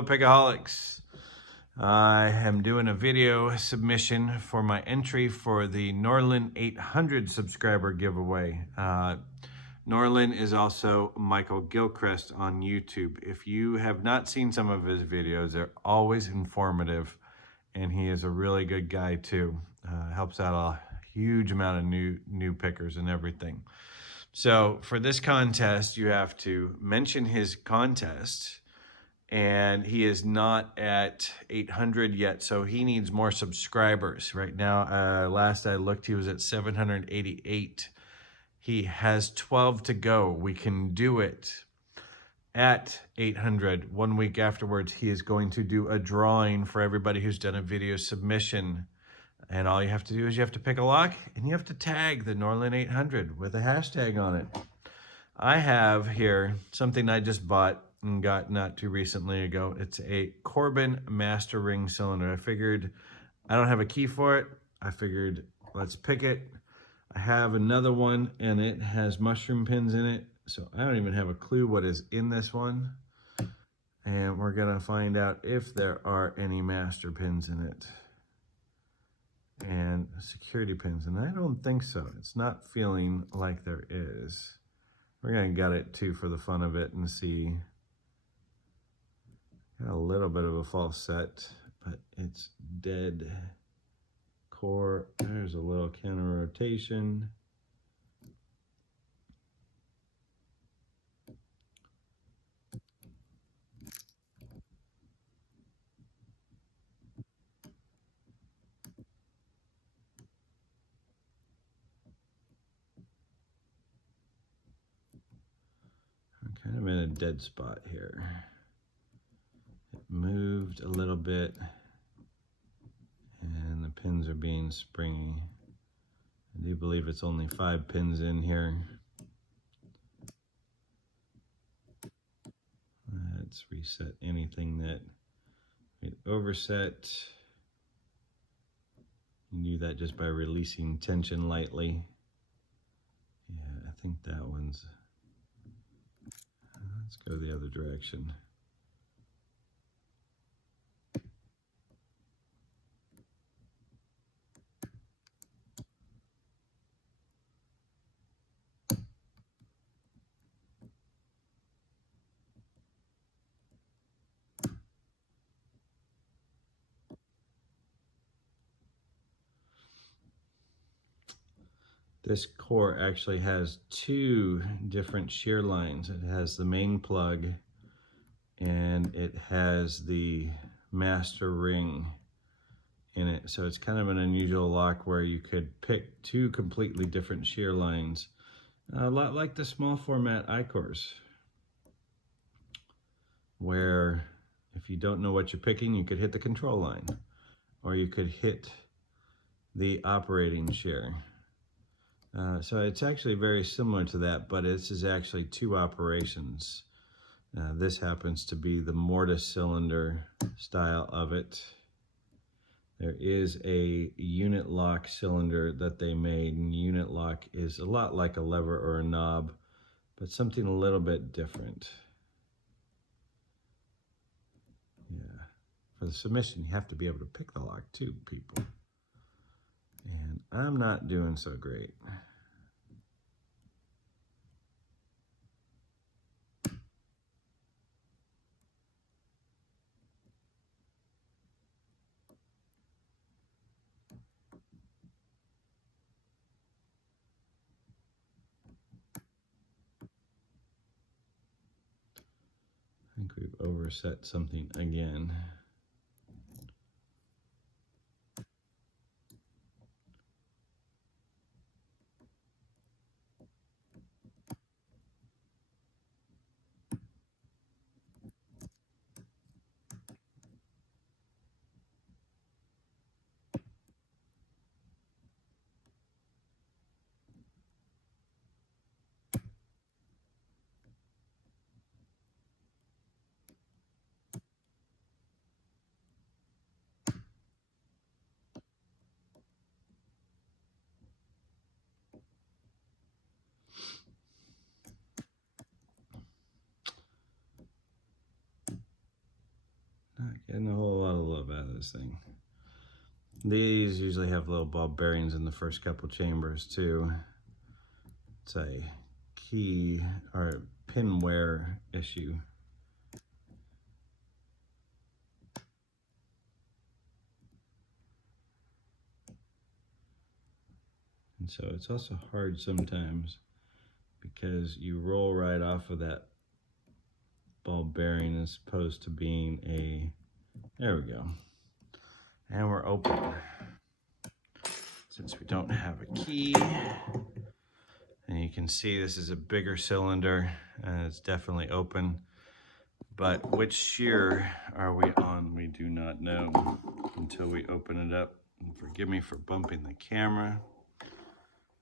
Hello, Pickaholics. I am doing a video submission for my entry for the Norlin 800 subscriber giveaway. Norlin is also Michael Gilchrist on YouTube. If you have not seen some of his videos, they're always informative, and he is a really good guy too. Helps out a huge amount of new pickers and everything. So for this contest, you have to mention his contest, and he is not at 800 yet, so he needs more subscribers. Right now, last I looked, he was at 788. He has 12 to go. We can do it. At 800, 1 week afterwards, he is going to do a drawing for everybody who's done a video submission. And all you have to do is you have to pick a lock, and you have to tag the Norlin 800 with a hashtag on it. I have here something I just bought and got not too recently ago. It's a Corbin master ring cylinder. I figured I don't have a key for it. I figured let's pick it. I have another one, and it has mushroom pins in it, so I don't even have a clue what is in this one. And we're gonna find out if there are any master pins in it and security pins, and I don't think so. It's not feeling like there is. We're gonna gut it too for the fun of it and see. Got a little bit of a false set, but it's dead core. There's a little counter rotation. I'm kind of in a dead spot here. It moved a little bit, and the pins are being springy. I do believe it's only 5 pins in here. Let's reset anything that it overset. You do that just by releasing tension lightly. Yeah, I think that one's, let's go the other direction. This core actually has 2 different shear lines. It has the main plug, and it has the master ring in it. So it's kind of an unusual lock where you could pick 2 completely different shear lines, a lot like the small format I-cores, where if you don't know what you're picking, you could hit the control line, or you could hit the operating shear. So it's actually very similar to that, but this is actually 2 operations. This happens to be the mortise cylinder style of it. There is a unit lock cylinder that they made, and unit lock is a lot like a lever or a knob, but something a little bit different. Yeah, for the submission, you have to be able to pick the lock too, people. And I'm not doing so great. I think we've overset something again. These usually have little ball bearings in the first couple chambers too. It's a key or pin wear issue. And so it's also hard sometimes because you roll right off of that ball bearing as opposed to being a, there we go. And we're open. Since we don't have a key, and you can see this is a bigger cylinder and it's definitely open. But which shear are we on? We do not know until we open it up. And forgive me for bumping the camera.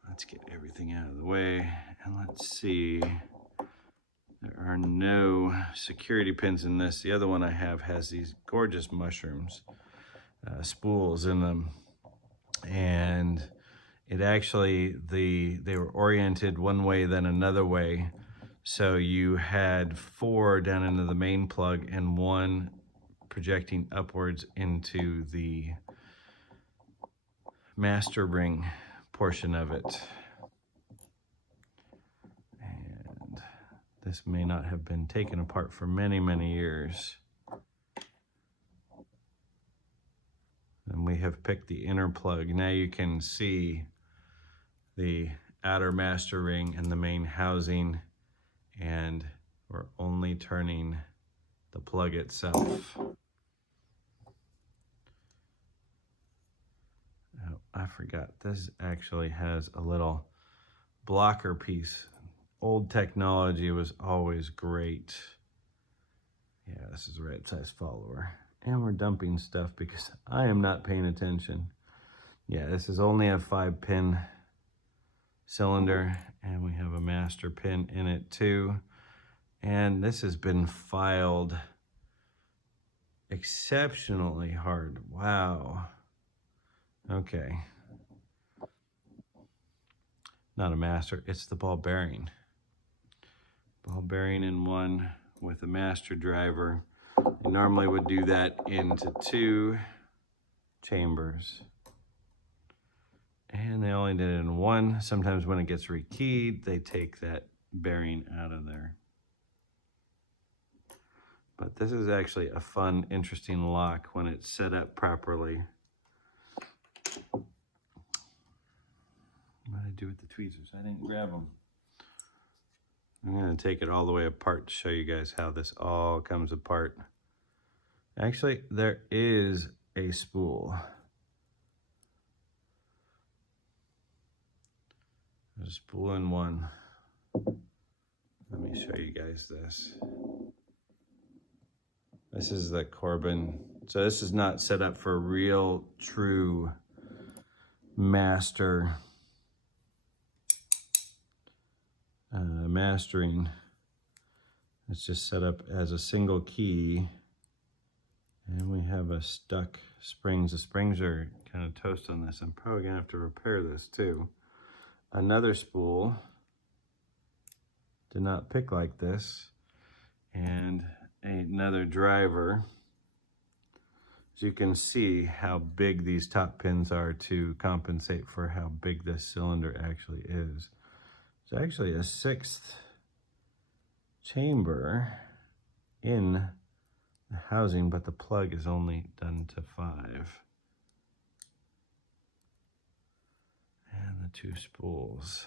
Let's get everything out of the way and let's see. There are no security pins in this. The other one I have has these gorgeous mushrooms, spools in them. And it actually, they were oriented one way then another way. So you had 4 down into the main plug and 1 projecting upwards into the master ring portion of it. And this may not have been taken apart for many, many years. And we have picked the inner plug. Now you can see the outer master ring and the main housing, and we're only turning the plug itself. Oh, I forgot, this actually has a little blocker piece. Old technology was always great. Yeah, this is a right size follower. And we're dumping stuff because I am not paying attention. Yeah, this is only a 5-pin cylinder, and we have a master pin in it too. And this has been filed exceptionally hard. Wow. Okay. Not a master, it's the ball bearing. Ball bearing in one with a master driver. You normally would do that into 2 chambers. And they only did it in 1. Sometimes when it gets rekeyed, they take that bearing out of there. But this is actually a fun, interesting lock when it's set up properly. What did I do with the tweezers? I didn't grab them. I'm going to take it all the way apart to show you guys how this all comes apart. Actually, there is a spool. There's a spool in one. Let me show you guys this. This is the Corbin. So this is not set up for real, true master mastering. It's just set up as a single key, and we have a stuck springs. The springs are kind of toast on this. I'm probably gonna have to repair this too. Another spool did not pick like this, and another driver. As you can see how big these top pins are to compensate for how big this cylinder actually is. It's actually a 6th chamber in the housing, but the plug is only done to 5. And the 2 spools.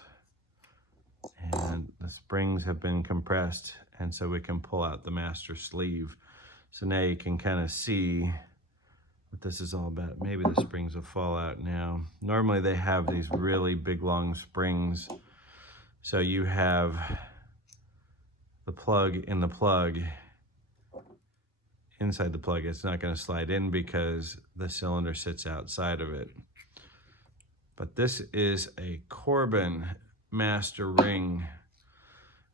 And the springs have been compressed, and so we can pull out the master sleeve. So now you can kind of see what this is all about. Maybe the springs will fall out now. Normally they have these really big long springs. So you have the plug in the plug. Inside the plug, it's not going to slide in because the cylinder sits outside of it. But this is a Corbin master ring,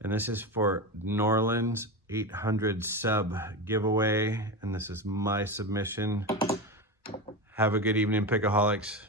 and this is for Norlin's 800 sub giveaway, and this is my submission. Have a good evening, Pickaholics.